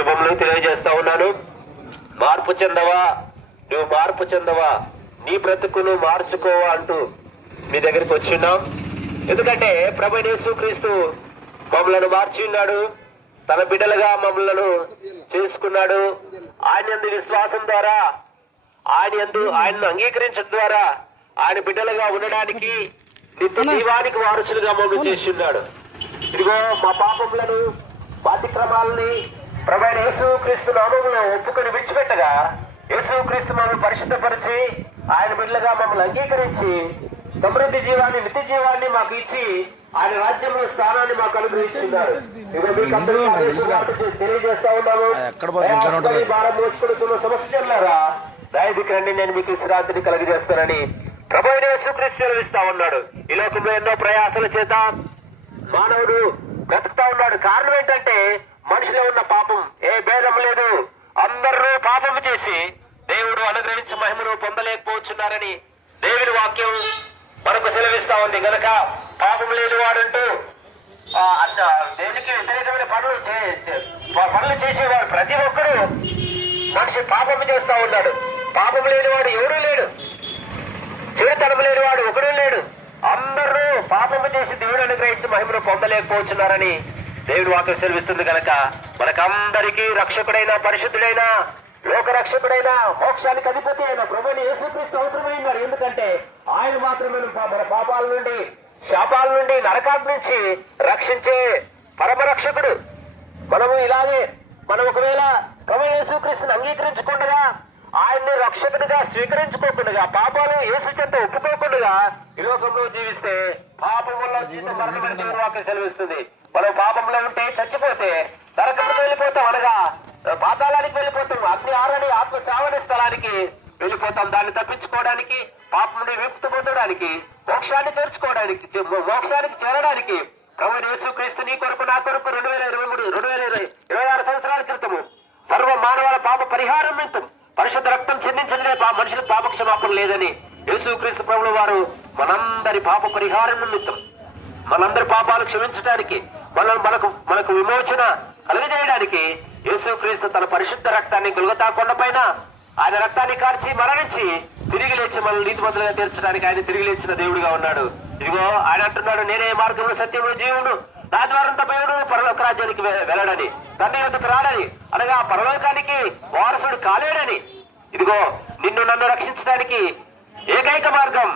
శుభములు తెలియజేస్తా ఉన్నాను. మార్పు చెందవా, నువ్వు మార్పు చెందవా, నీ బ్రతుకును మార్చుకోవా అంటూ మీ దగ్గరికి వచ్చిన్నాం. ఎందుకంటే ప్రభువైన యేసుక్రీస్తు మమ్మలను మార్చి ఉన్నాడు, తన బిడ్డలుగా మమ్మలను చేసుకున్నాడు. ఆయన యందు విశ్వాసం ద్వారా, ఆయన్ను అంగీకరించడం ద్వారా ఆయన బిడ్డలుగా ఉండడానికి, నిత్య జీవానికి వారసులుగా మమ్మల్ని చేస్తున్నాడు. ఇదిగో మా పాపములను, మా అతిక్రమాలని ప్రభువైన యేసుక్రీస్తు నామములో ఒప్పుకొని విడిచిపెట్టగా, యేసుక్రీస్తు మమ్మల్ని పరిశుద్ధపరిచి ఆయన బిడ్డలుగా మమ్మల్ని అంగీకరించి సమృద్ధి జీవాన్ని, నిత్య జీవాన్ని మాకు ఇచ్చి ఆయన రాజ్యంలో స్థానాన్ని మాకు అనుగ్రహిస్తున్నారు. తెలియజేస్తా ఉన్నాము. భారం మోసుకుంటున్న సమస్యలారా దయదికి రండి, నేను మీకు విశ్రాంతిని కలుగజేస్తానని ప్రభువైన యేసుక్రీస్తు సెలవిస్తా ఉన్నాడు. ఈ లోకంలో ఎన్నో ప్రయాసల చేత మానవుడు బ్రతుకుతా ఉన్నాడు. కారణం ఏంటంటే మనిషిలో ఉన్న పాపం. ఏ భేదం లేదు, అందరూ పాపము చేసి దేవుడు అనుగ్రహించిన మహిమను పొందలేకపోతున్నారని దేవుని వాక్యం మనకు సెలవిస్తా ఉంది. గనక పాపం లేని వాడంటూ దేవునికి వ్యతిరేకమైన పనులు చేసేవాడు ప్రతి ఒక్కరూ మనిషి పాపము చేస్తా ఉన్నాడు. పాపం లేనివాడు ఎవడూ లేడు, చెడుతనం లేనివాడు ఒకడూ లేడు. అందరూ పాపము చేసి దేవుడు అనుగ్రహించి మహిమను పొందలేకపోతున్నారని దేవుడు వాక్యం సెలవిస్తుంది. కనుక మనకందరికీ రక్షకుడైన, పరిశుద్ధుడైన, లోక రక్షకుడైన, మోక్షానికి అధిపతి అయిన ప్రభువైన యేసుక్రీస్తు అవసరమైనాడు. ఎందుకంటే ఆయన మాత్రమే మన పాపాల నుండి, శాపాల నుండి, నరకాగ్ని నుంచి రక్షించే పరమరక్షకుడు. మనం ఒకవేళ ప్రభువైన యేసుక్రీస్తుని అంగీకరించకుండా, ఆయన్ని రక్షకుడిగా స్వీకరించుకోకుండా, పాపాలు యేసు చెంత ఒప్పుకోకుండా ఈ లోకంలో జీవిస్తే పాపం వల్ల జీవితం మరణమని దేవుని వాక్యం సెలవిస్తుంది. మనం పాపంలో ఉంటే, చచ్చిపోతే నరకంలోకి వెళ్ళిపోతాం, అనగా పాతాళానికి వెళ్ళిపోతాం, అగ్ని ఆరని ఆత్మ చావని స్థలానికి వెళ్ళిపోతాం. దాన్ని తప్పించుకోవడానికి, పాపం నుండి విముక్తి పొందడానికి, మోక్షాన్ని చేరడానికి ప్రభువైన యేసుక్రీస్తు నీ కొరకు, నా కొరకు 2026 సంవత్సరాల క్రితము సర్వ మానవాల పాప పరిహారం నిమిత్తం పరిశుద్ధ రక్తం చెందించలే మనుషులకు పాప క్షమాపణ లేదని యేసుక్రీస్తు ప్రభువుల వారు మనందరి పాప పరిహారం నిమిత్తం, మనందరి పాపాలు క్షమించడానికి, మనకు విమోచన కలుగజేయడానికి యేసుక్రీస్తు తన పరిశుద్ధ రక్తాన్ని గొల్గొతా కొండపైన ఆయన రక్తాన్ని కార్చి మరణించి తిరిగి లేచి మనల్ని నీతిమంతులుగా తీర్చడానికి ఆయన తిరిగి లేచిన దేవుడిగా ఉన్నాడు. ఇదిగో ఆయన అంటున్నాడు, నేనే మార్గంలో, సత్యము, జీవుడు, నా ద్వారా తప్ప ఎవడు పరలోక రాజ్యానికి వెళ్ళడని, తండ్రి యొద్దకు రాడని, అనగా పరలోకానికి వారసుడు కాలేడని. ఇదిగో నిన్ను నన్ను రక్షించడానికి ఏకైక మార్గం,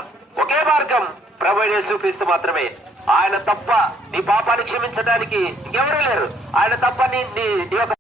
ఒకే మార్గం ప్రభువైన యేసుక్రీస్తు మాత్రమే. ఆయన తప్ప నీ పాపాన్ని క్షమించడానికి ఇంకెవరూ లేరు. ఆయన తప్ప నీ యొక్క